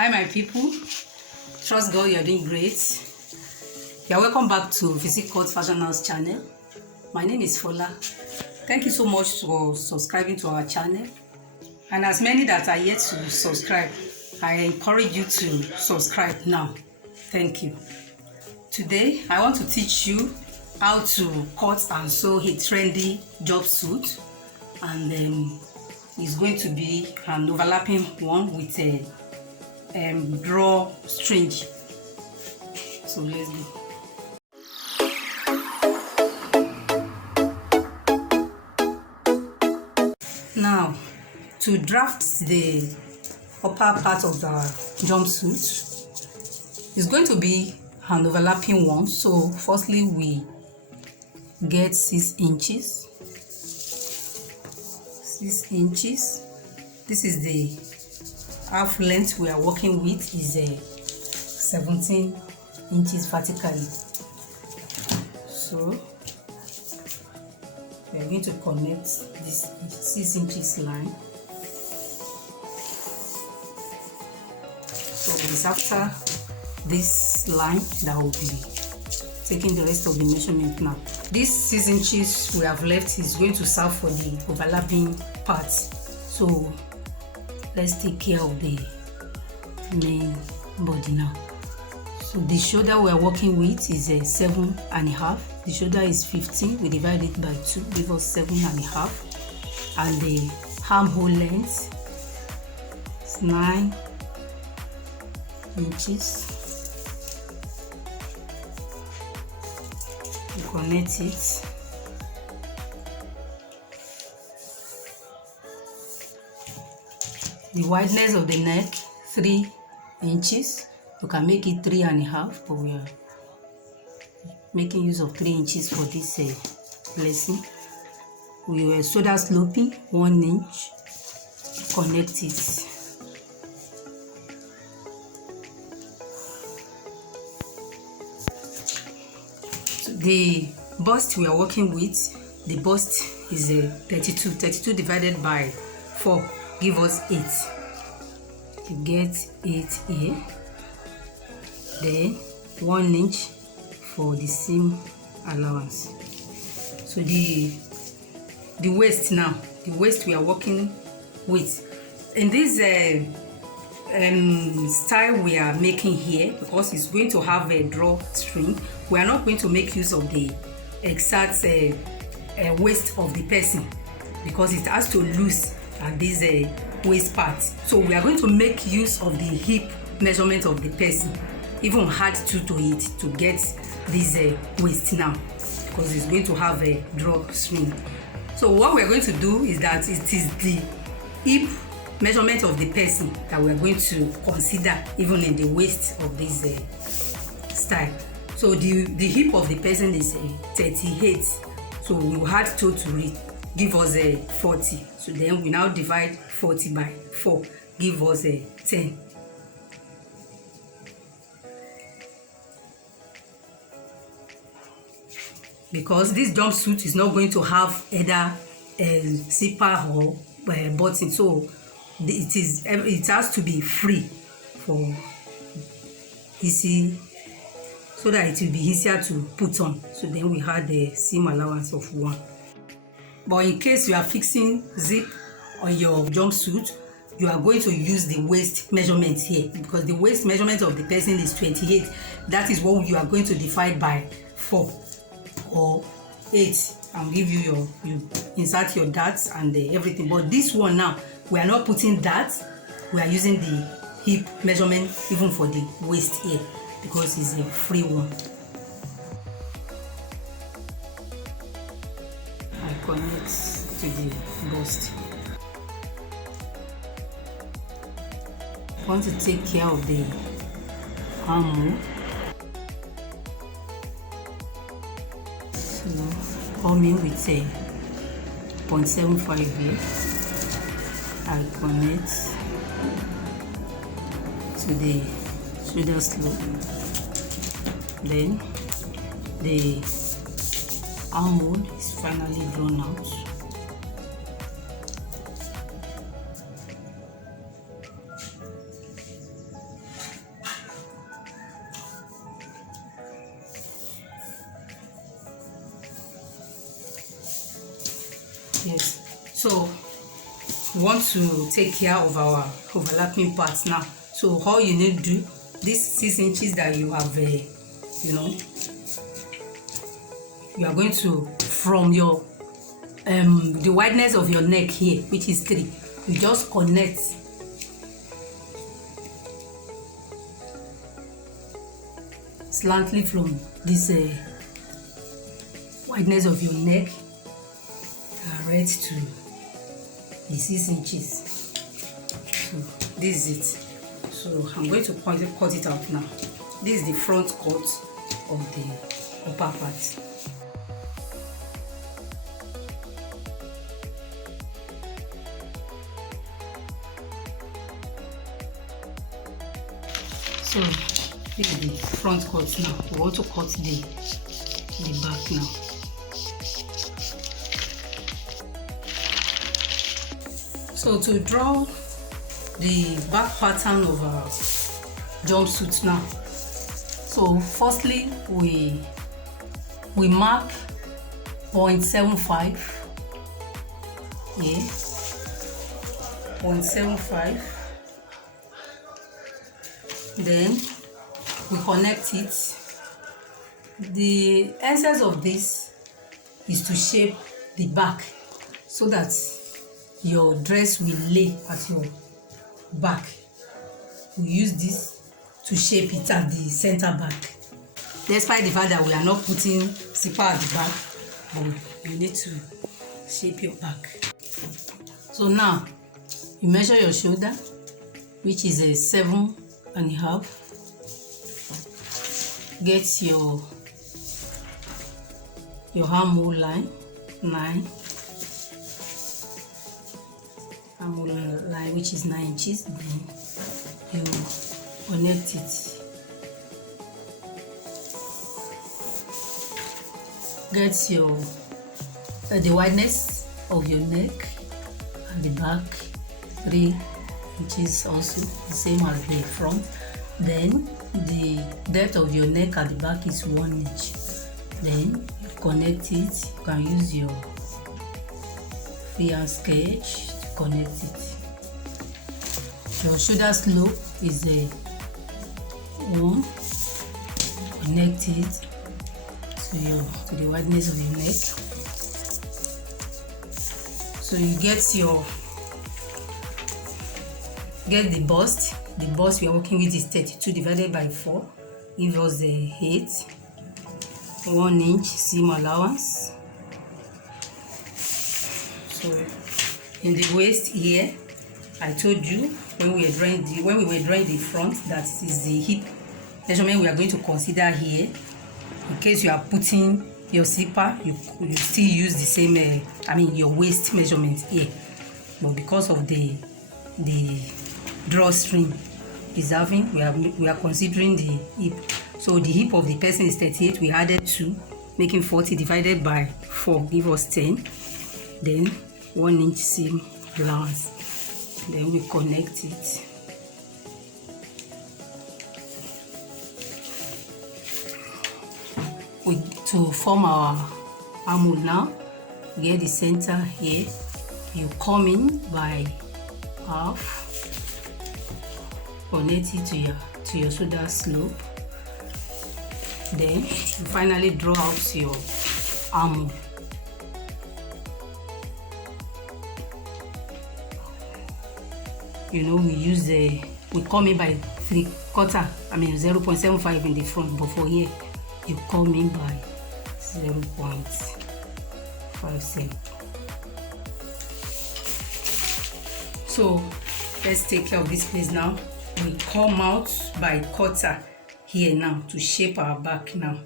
Hi my people, trust God you are doing great. You are welcome back to Visit Court Fashion House channel. My name is Fola. Thank you so much for subscribing to our channel, and as many that are yet to subscribe, I encourage you to subscribe now. Thank you. Today I want to teach you how to cut and sew a trendy jumpsuit, and it's going to be an overlapping one with a drawstring. So let's go. Now, to draft the upper part of the jumpsuit, it's going to be an overlapping one. So firstly we get 6 inches. 6 inches. This is the half length we are working with, is 17 inches vertically. So we are going to connect this 6 inches line. So it's after this line that will be taking the rest of the measurement. Now this 6 inches we have left is going to serve for the overlapping part. So let's take care of the main body now. So the shoulder we are working with is 7.5. The shoulder is 15. We divide it by 2, give us 7.5. And the armhole length is 9 inches. We connect it. The wideness of the neck, 3 inches. You can make it 3.5, but we are making use of 3 inches for this lacing. We were shoulder sloping 1 inch. Connect it. So the bust we are working with, the bust is 32. 32 divided by 4 give us 8. You get 8 here. Then 1 inch for the seam allowance. So the waist now, the waist we are working with in this style we are making here, because it's going to have a drawstring. We are not going to make use of the exact waist of the person, because it has to loose at this waist part. So we are going to make use of the hip measurement of the person, even add 2 to it to get this waist now, because it's going to have a drawstring. So what we're going to do is that it is the hip measurement of the person that we're going to consider even in the waist of this style. So the hip of the person is 38. So we will add 2 to it, give us 40. So then we now divide 40 by 4, give us 10. Because this jumpsuit is not going to have either a zipper or button, so it has to be free for easy, so that it will be easier to put on. So then we had the seam allowance of 1. But in case you are fixing zip on your jumpsuit, you are going to use the waist measurement here, because the waist measurement of the person is 28. That is what you are going to divide by 4 or 8, and give you insert your darts and everything. But this one now, we are not putting darts, we are using the hip measurement even for the waist here, because it's a free one. I connect to the bust. I want to take care of the armhole. So come in with a 0.75 here. I connect to the shoulder slope. Then the armhole is finally drawn out. Yes, so we want to take care of our overlapping parts now. So all you need to do, these 6 inches that you have, you know, you are going to, from your the wideness of your neck here, which is 3, you just connect slightly from this wideness of your neck right to the 6 inches. So this is it. So I'm going to cut it out now. This is the front cut of the upper part. So this is the front cut now. We want to cut the back now. So to draw the back pattern of our jumpsuit now, so firstly we mark 0.75 here, 0.75, then we connect it. The essence of this is to shape the back so that your dress will lay at your back. We use this to shape it at the center back. Despite the fact that we are not putting zipper at the back, but you need to shape your back. So now you measure your shoulder, which is a 7.5. Get your armhole line, 9. Armhole line, which is 9 inches. Then you connect it. Get your the wideness of your neck and the back, 3 inches also, the same as the front. Then the depth of your neck at the back is 1 inch. Then you connect it. You can use your freehand sketch to connect it. Your shoulder slope is a 1. Connect it to the wideness of your neck. So you get the bust. The bust we are working with is 32 divided by 4. Give us the 8. 1 inch seam allowance. So in the waist here, I told you when we were drawing the front, that is the hip measurement we are going to consider here. In case you are putting your zipper, you still use the same your waist measurement here, but because of the drawstring preserving, we are considering the hip. So the hip of the person is 38. We added 2, making 40 divided by 4 give us 10. Then 1 inch seam allowance. Then we connect it. To form our armhole now, get the center here. You come in by half, connect it to your shoulder slope. Then you finally draw out your armhole. We come in by 3/4, 0.75 in the front, but for here you come in by 0.57. So let's take care of this place now. We come out by 1/4 here now to shape our back now.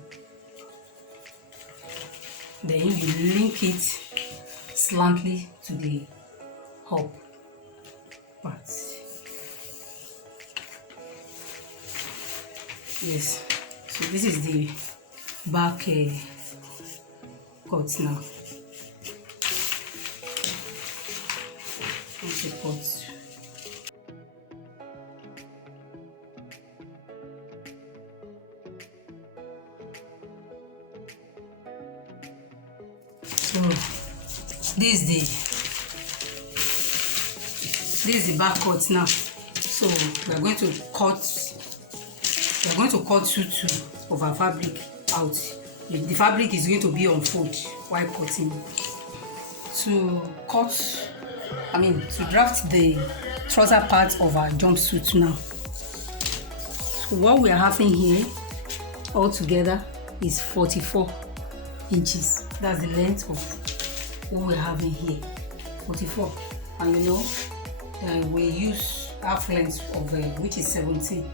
Then you link it slightly to the up part. Yes, so this is the back cut now. So this is the back cut now. So we are going to cut two of our fabric out. The fabric is going to be on fold while cutting. To draft the trouser part of our jumpsuit now. So what we are having here altogether is 44 inches. That's the length of what we're having here, 44. And you know, we use half length of which is 17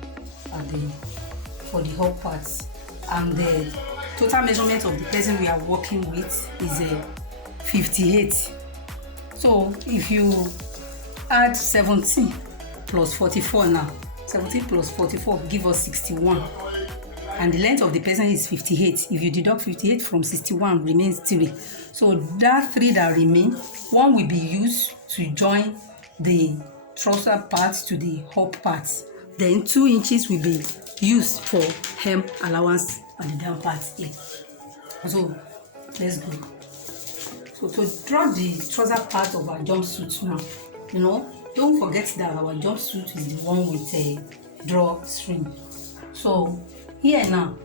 for the whole parts, and the total measurement of the person we are working with is 58. So if you add 17 plus 44 now, 17 plus 44 give us 61, and the length of the person is 58. If you deduct 58 from 61, remains 3. So that 3 that remain, one will be used to join the trouser part to the hook parts. Then 2 inches will be used for hem allowance and the down part here. So let's go. So to draw the trouser part of our jumpsuit now, you know, don't forget that our jumpsuit is the one with a drawstring. So here now,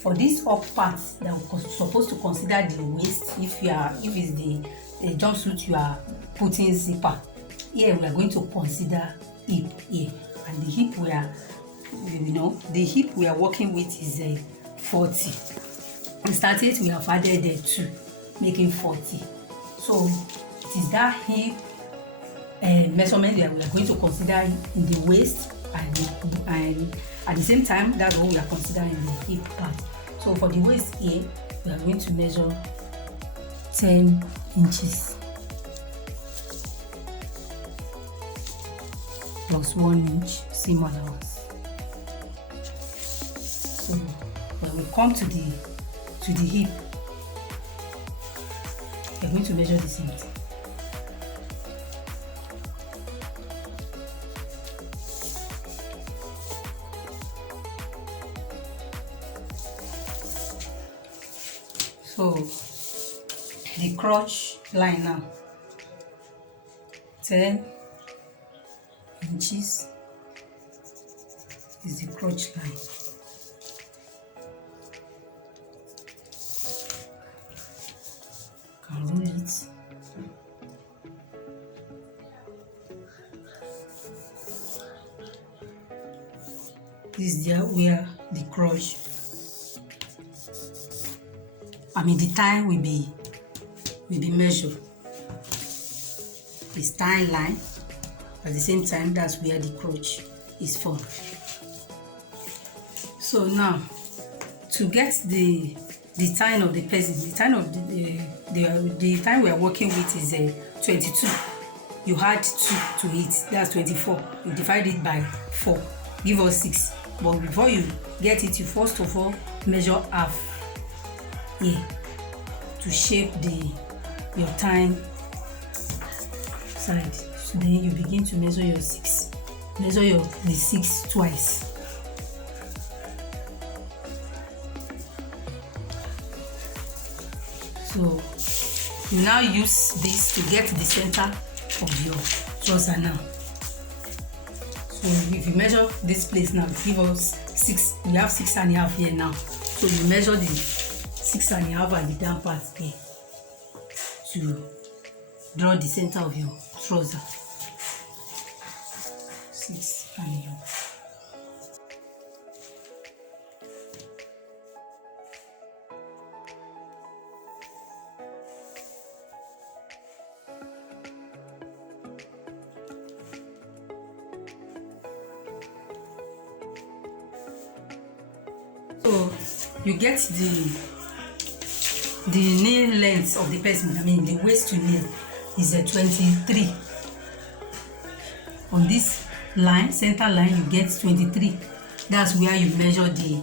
for this up part that we're supposed to consider the waist, if it's the jumpsuit you are putting zipper, here we are going to consider hip here, and the hip we are working with is 40. We started, we have added 2, making 40. So it is that hip measurement that we are going to consider in the waist, and at the same time that's what we are considering the hip part. So for the waist here, we are going to measure 10 inches plus 1 inch seam allowance. So when we come to the hip, we are going to measure the same thing. So the crotch line now, 10 inches is the crotch line. Can roll it. This is where the crotch, the time will be measured. It's tying line. At the same time, that's where the crotch is for. So now, to get the time of the person, the time of the time we are working with is 22. You add 2 to it, that's 24. You divide it by 4, give us 6. But before you get it, you first of all measure half here to shape your time side. So then you begin to measure your 6. Measure the 6 twice. So you now use this to get the center of your trouser now. So if you measure this place now, give us 6. We have 6.5 here now. So you measure the 6.5 at the down part here to draw the center of your trouser. 6.5. So you get the nail length of the person, the waist to nail is 23. On this line, center line, you get 23. That's where you measure the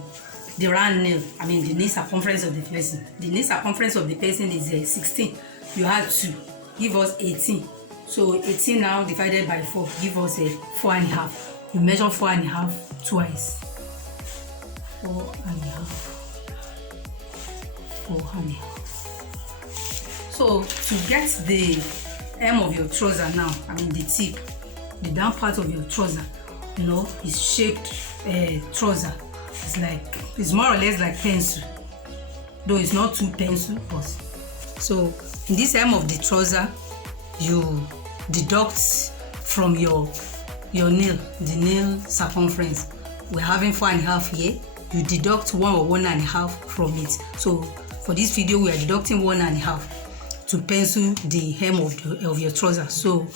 round nail, the nail circumference of the person. The nail circumference of the person is 16. You add 2, give us 18. So 18 now divided by 4, give us 4.5. You measure 4.5 twice. 4.5. So to get the hem of your trouser now, I mean the tip, the down part of your trouser, you know, is shaped trouser. It's more or less like pencil, though it's not too pencil, but so in this hem of the trouser, you deduct from your nail, the nail circumference. We're having 4.5 here. You deduct 1 or 1.5 from it. So for this video, we are deducting 1.5 to pencil the hem of your trouser. So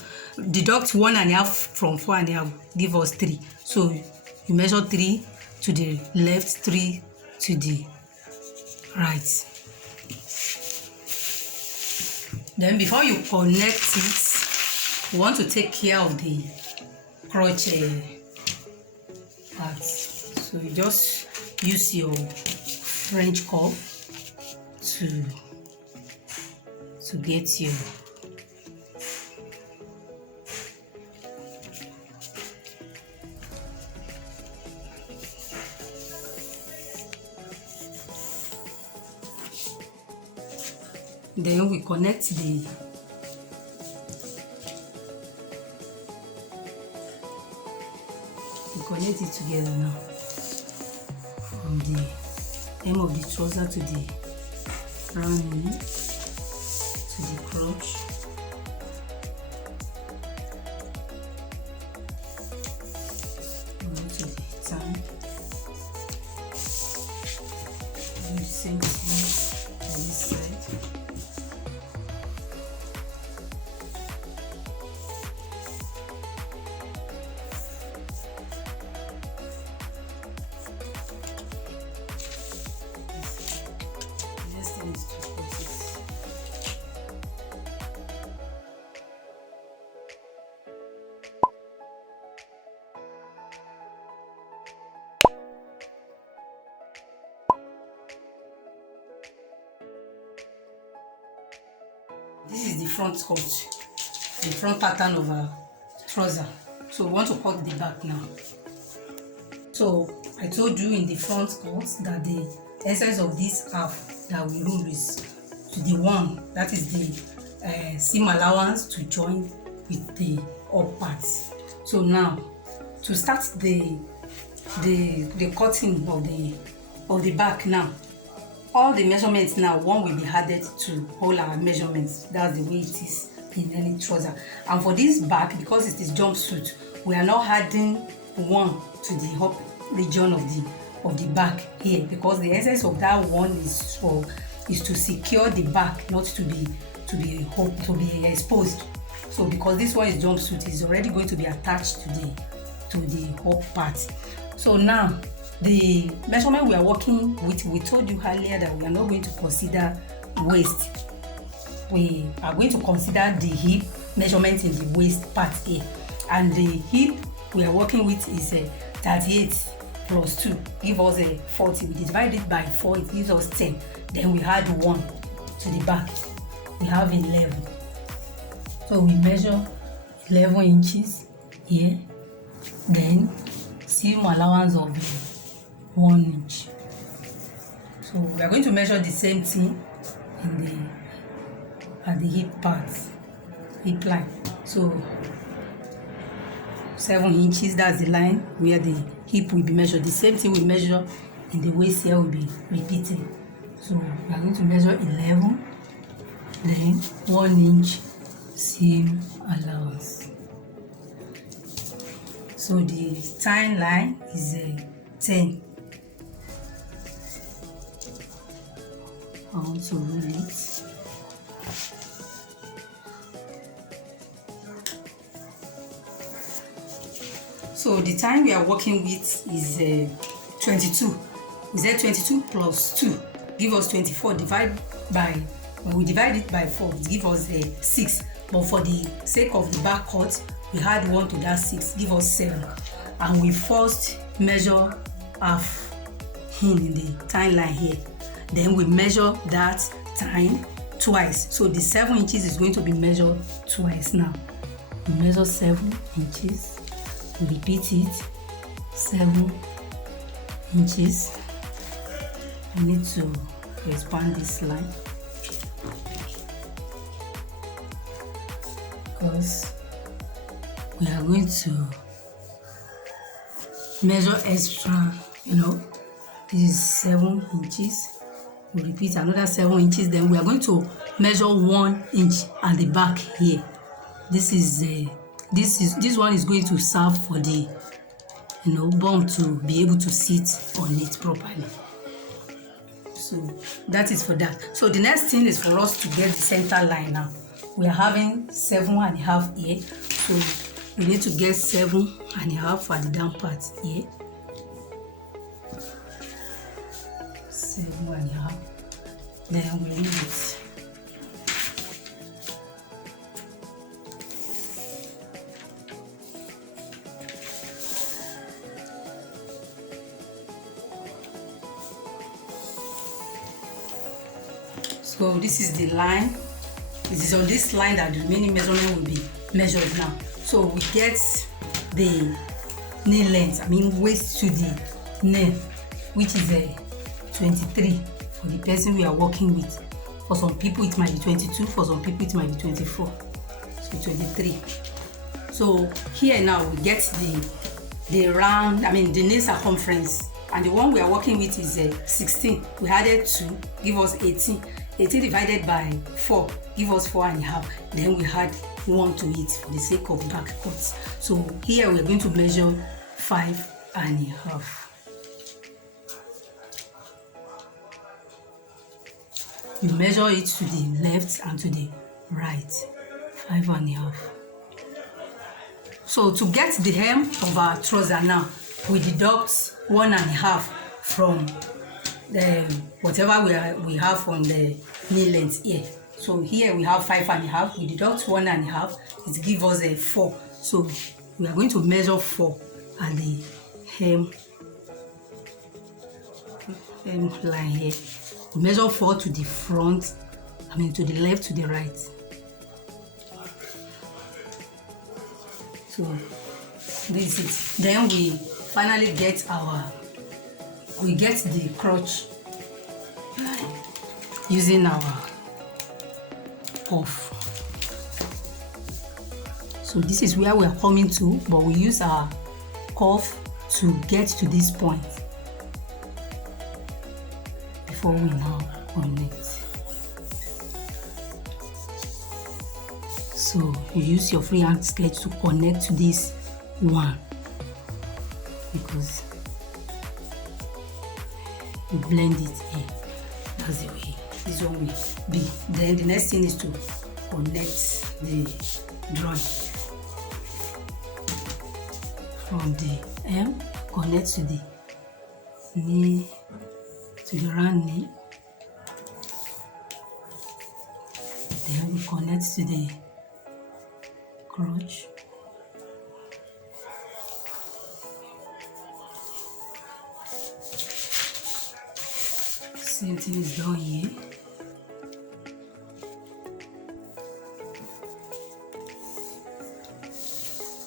deduct 1.5 from 4.5, give us 3. So you measure 3 to the left, 3 to the right. Then before you connect it, you want to take care of the crotch part. So you just use your French curve to get your then we connect the connect it together now from the hem of the trouser to the round knee to the crotch. To the tongue. Do the same thing on this side. This is the front cut, the front pattern of a trouser. So we want to cut the back now. So I told you in the front cut that the essence of this half that we rule is to the one, that is the seam allowance to join with the up parts. So now to start the cutting of the back now, all the measurements now, one will be added to all our measurements. That's the way it is in any trouser. And for this back, because it is jumpsuit, we are not adding one to the up region of the back here, because the essence of that one is to secure the back, not to be exposed. So because this one is jumpsuit, is already going to be attached to the up part. So now the measurement we are working with, we told you earlier that we are not going to consider waist. We are going to consider the hip measurement in the waist part here. And the hip we are working with is 38 plus 2, give us 40. We divide it by 4, it gives us 10. Then we add 1 to the back. We have 11. So we measure 11 inches here. Then seam allowance of 1 inch. So we are going to measure the same thing at the hip part, hip line. So 7 inches, that's the line where the hip will be measured. The same thing we measure in the waist here will be repeated. So we are going to measure 11, then 1 inch seam allowance. So the time line is 10. I want to rule it. So the time we are working with is 22. We said 22 plus 2 give us 24. When we divide it by 4, it gives us 6. But for the sake of the back cut, we add 1 to that 6, give us 7. And we first measure half in the time line here. Then we measure that time twice. So the 7 inches is going to be measured twice now. We measure 7 inches. We repeat it. 7 inches. We need to expand this line. because we are going to measure extra, this is 7 inches. We repeat another 7 inches, then we are going to measure 1 inch at the back here. This one is going to serve for the bum to be able to sit on it properly. So that is for that. So the next thing is for us to get the center line. Now we are having 7.5 here, so we need to get 7.5 for the down part here. 7.5. Then we leave it. So this is the line. It is on this line that the remaining measurement will be measured now. So we get the knee length, waist to the knee, which is a 23 for the person we are working with. For some people it might be 22, for some people it might be 24. So 23. So here now we get the round, the knee circumference, and the one we are working with is 16. We added 2, give us 18. 18 divided by 4 give us 4.5. Then we add 1 to it for the sake of back cuts. So here we are going to measure 5.5. You measure it to the left and to the right. 5.5. So to get the hem of our trouser now, we deduct 1.5 from the whatever we have on the knee length here. So here we have 5.5. We deduct 1.5. It gives us a 4. So we are going to measure 4 at the hem line here. We measure 4 to the front, to the left, to the right. So this is it. Then we finally get the crotch line using our cuff. So this is where we are coming to, but we use our cuff to get to this point before we now connect. So you use your freehand sketch to connect to this one, because you blend it here. That's the way this one will be. Then the next thing is to connect the drawing from the hem, connect to the knee, to the round knee. Then we connect to the crotch. Same thing is done here.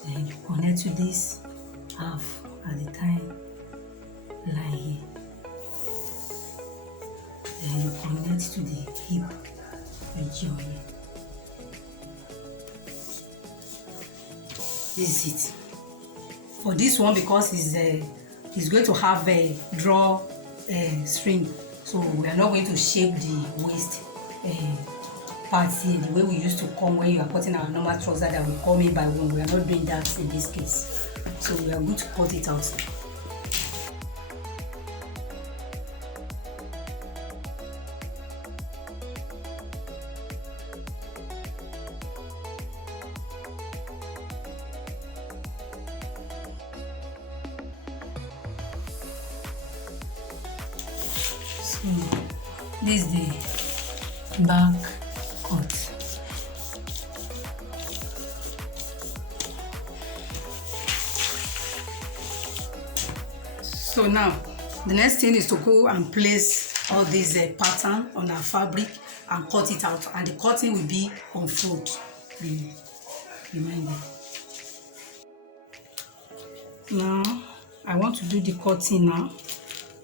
Then you connect to this half at the time line here. Then you connect to the hip region here. This is it. For this one, because it's going to have a drawstring, so we are not going to shape the waist parts here the way we used to come when you are cutting our normal trouser that will come in by one. We are not doing that in this case. So we are going to cut it out. So this is the back cut. So now the next thing is to go and place all these pattern on our fabric and cut it out, and the cutting will be on fold. Remember. Now I want to do the cutting now.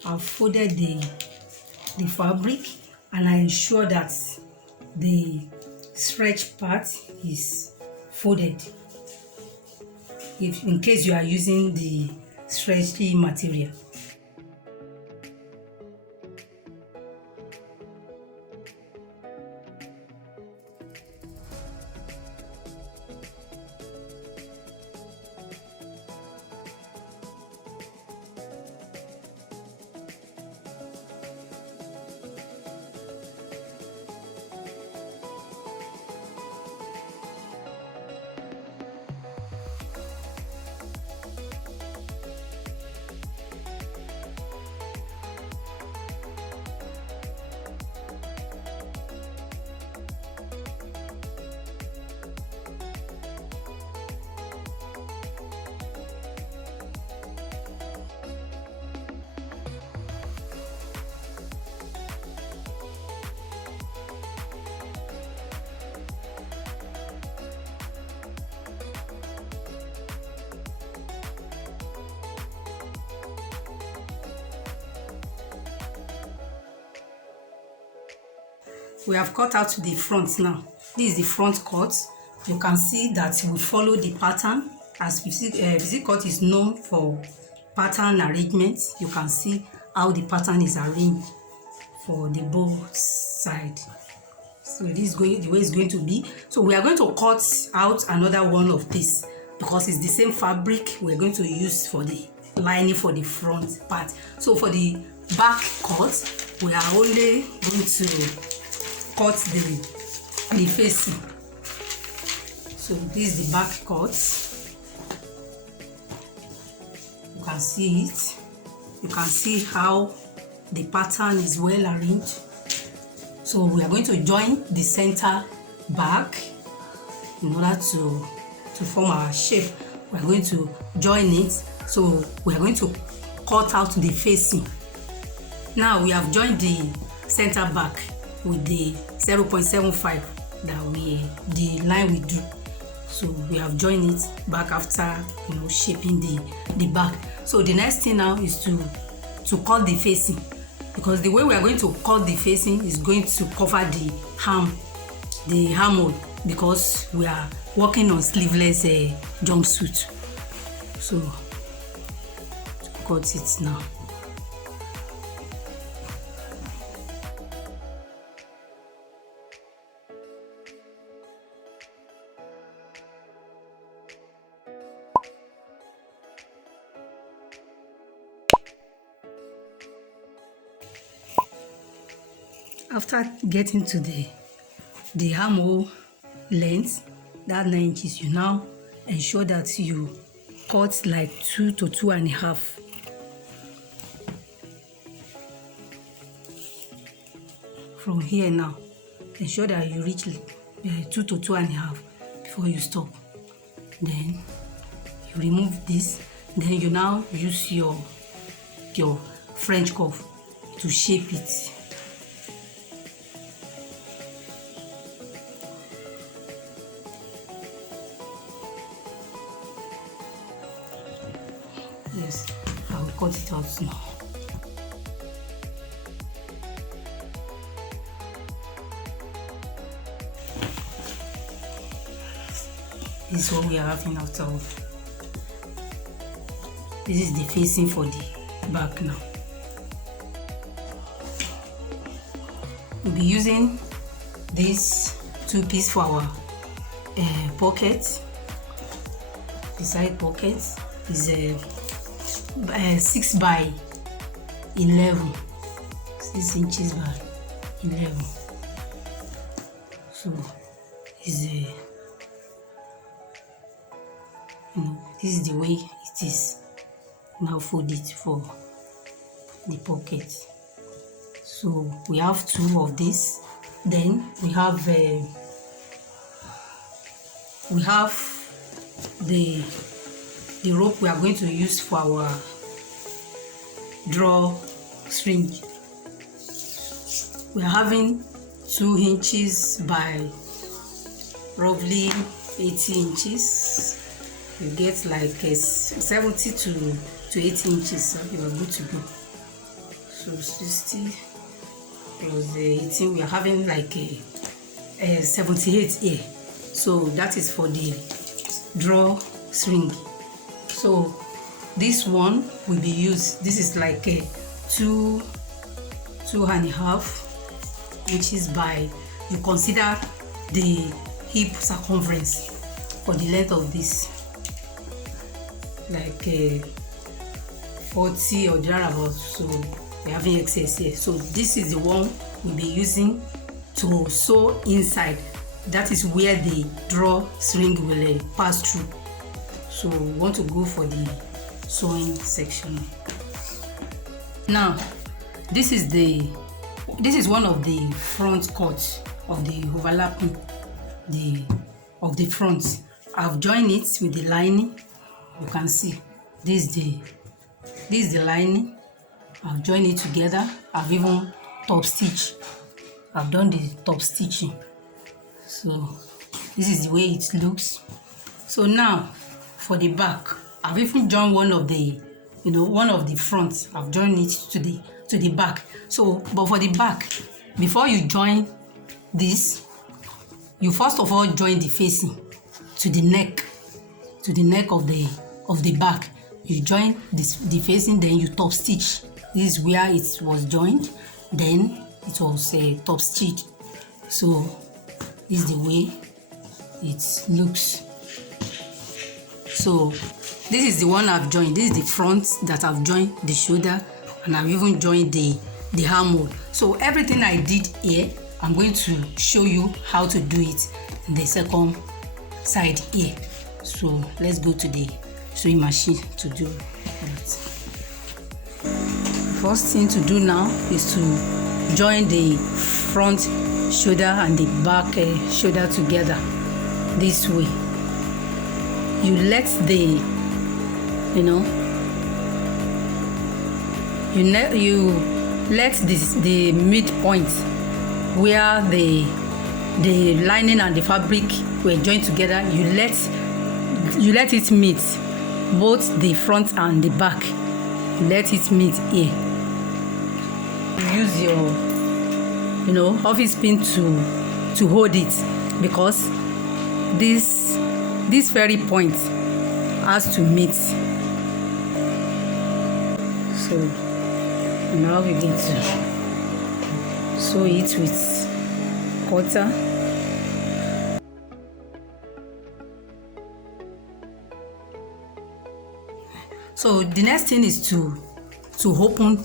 I've folded the fabric and I ensure that the stretch part is folded, if in case you are using the stretchy material. We have cut out the front now. This is the front cut. You can see that we follow the pattern, as physique cut is known for pattern arrangement. You can see how the pattern is arranged for the both side. So this is going the way it's going to be. So we are going to cut out another one of this because it's the same fabric we're going to use for the lining for the front part. So for the back cut, we are only going to cut the facing. So this is the back cut. You can see it. You can see how the pattern is well arranged. So we are going to join the center back in order to form our shape. We are going to join it. So we are going to cut out the facing. Now we have joined the center back with the 0.75 that the line we do. So we have joined it back after shaping the back. So the next thing now is to cut the facing, because the way we are going to cut the facing is going to cover the armhole, because we are working on sleeveless jumpsuit. So cut it now. After getting to the armhole length, that 9 inches, you now ensure that you cut like 2 to 2.5. From here now, ensure that you reach 2 to 2.5 before you stop. Then you remove this. Then you now use your French curve to shape it. Yes, I will cut it out now. This is what we are having after all. This is the facing for the back now. We'll be using this 2-piece for our pocket. The side pocket is a 6 by 11, 6 inches by 11. So is a this is the way it is. Now fold it for the pocket. So we have 2 of this. Then we have the rope we are going to use for our drawstring. We are having 2 inches by roughly 80 inches. You get like 70 to 80 inches, so you are good to go. So 60 plus 18, we are having like a 78 here. So that is for the drawstring. So this one will be used. This is like a 2.5 inches by, you consider the hip circumference for the length of this, like 40 or thereabout. So we're having excess here. So this is the one we'll be using to sew inside. That is where the drawstring will pass through. So we want to go for the sewing section. Now this is one of the front cuts of the overlapping of the front. I've joined it with the lining. You can see this is the lining. I've joined it together. I've even top stitch. I've done the top stitching. So this is the way it looks. So now for the back, I've even joined one of the fronts. I've joined it to the back. So but for the back, before you join this, you first of all join the facing to the neck of the back. You join the facing, then you top stitch. This is where it was joined, then it was top stitched. So this is the way it looks. So this is the one I've joined. This is the front that I've joined the shoulder, and I've even joined the armhole. So everything I did here, I'm going to show you how to do it in the second side here. So let's go to the sewing machine to do that. First thing to do now is to join the front shoulder and the back shoulder together this way. You let the the midpoint where the lining and the fabric were joined together, you let it meet, both the front and the back. You let it meet here. You use your office pin to hold it, because this very point has to meet. So now we begin to sew it with quarter. So the next thing is to open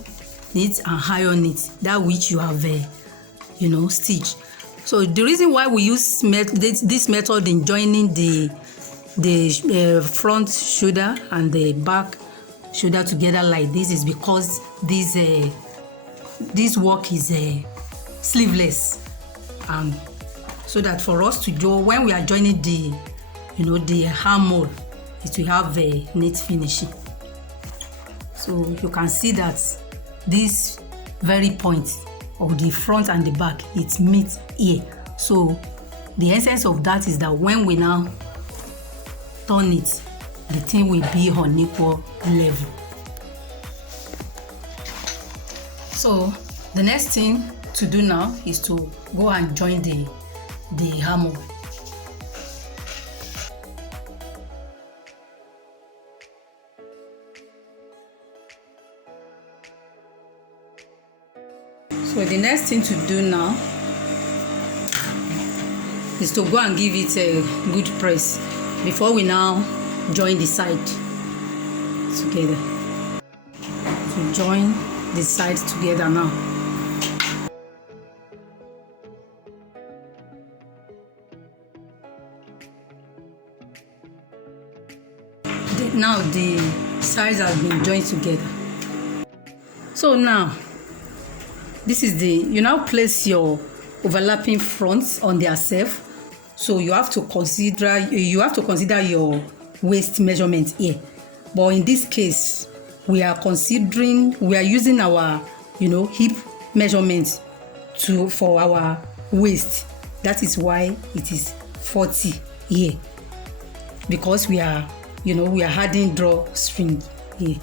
it and iron it, that which you have stitched. So the reason why we use this method in joining the front shoulder and the back shoulder together like this is because this work is sleeveless, and so that for us to do when we are joining the armhole, it will have a neat finishing. So you can see that this very point of the front and the back, it meets here. So the essence of that is that when we now turn it, the thing will be on equal level. So the next thing to do now is to go and join the armhole. So the next thing to do now is to go and give it a good press before we now join the side together. So join the sides together now. Now the sides have been joined together. So now this is you now place your overlapping fronts on their self. So you have to consider your waist measurement here. But in this case, we are using our hip measurement for our waist. That is why it is 40 here, because we are adding drawstring here.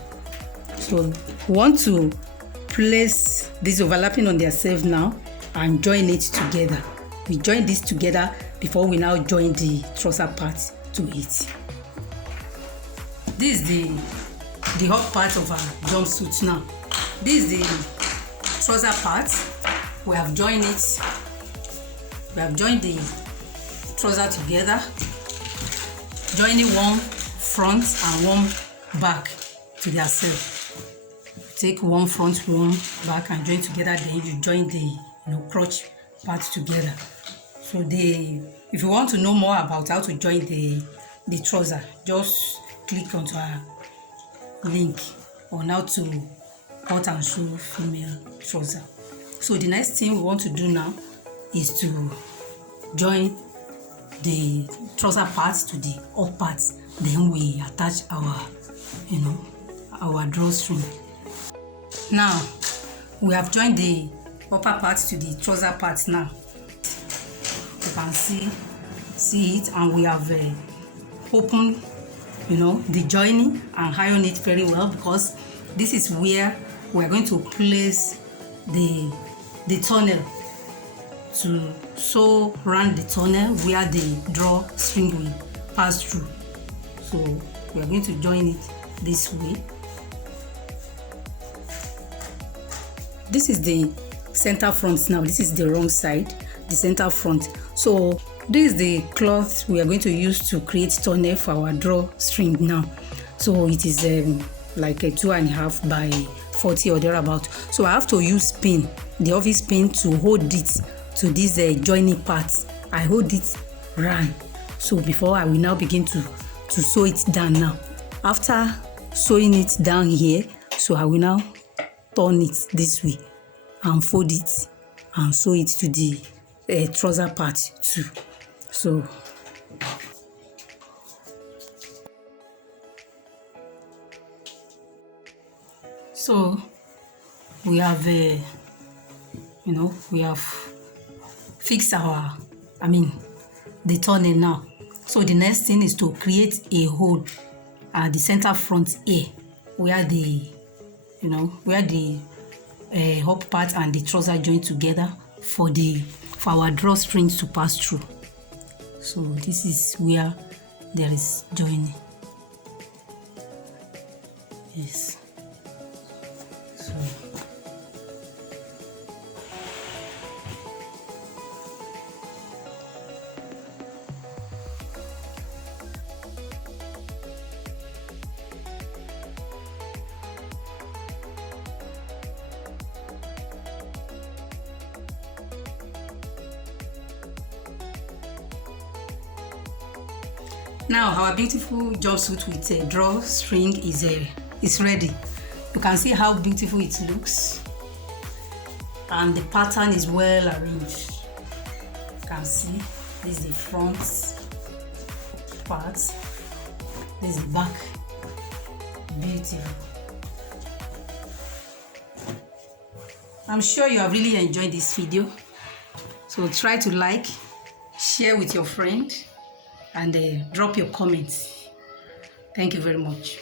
So we want to place this overlapping on their self now and join it together. We join this together before we now join the trouser part to it. This is the hot part of our jumpsuit now. This is the trouser part. We have joined it. We have joined the trouser together, joining one front and one back to themselves. Take one front, one back, and join together. Then you join the crotch part together. So if you want to know more about how to join the trouser, just click onto our link on how to cut and sew female trouser. So the next thing we want to do now is to join the trouser part to the up part. Then we attach our drawstring. Now we have joined the upper part to the trouser part. Now you can see it, and we have opened the joining and iron it very well, because this is where we are going to place the tunnel to sew around the tunnel where the drawstring will pass through. So we are going to join it this way. This is the center front now. This is the wrong side, the center front. So this is the cloth we are going to use to create tunnel for our drawstring now. So it is like a 2.5 by 40 or thereabout. So I have to use pin, the office pin, to hold it to this joining part. I hold it round. So before I will now begin to sew it down now. After sewing it down here, so I will now turn it this way and fold it and sew it to the trouser part too. So we have we have fixed the tunnel now. So the next thing is to create a hole at the center front here, where the up part and the trouser join together for our drawstrings to pass through. So this is where there is joining. Yes. So now our beautiful jumpsuit with a drawstring is ready. You can see how beautiful it looks, and the pattern is well arranged. You can see this is the front part, this is the back. Beautiful. I'm sure you have really enjoyed this video, so try to like, share with your friend, and drop your comments. Thank you very much.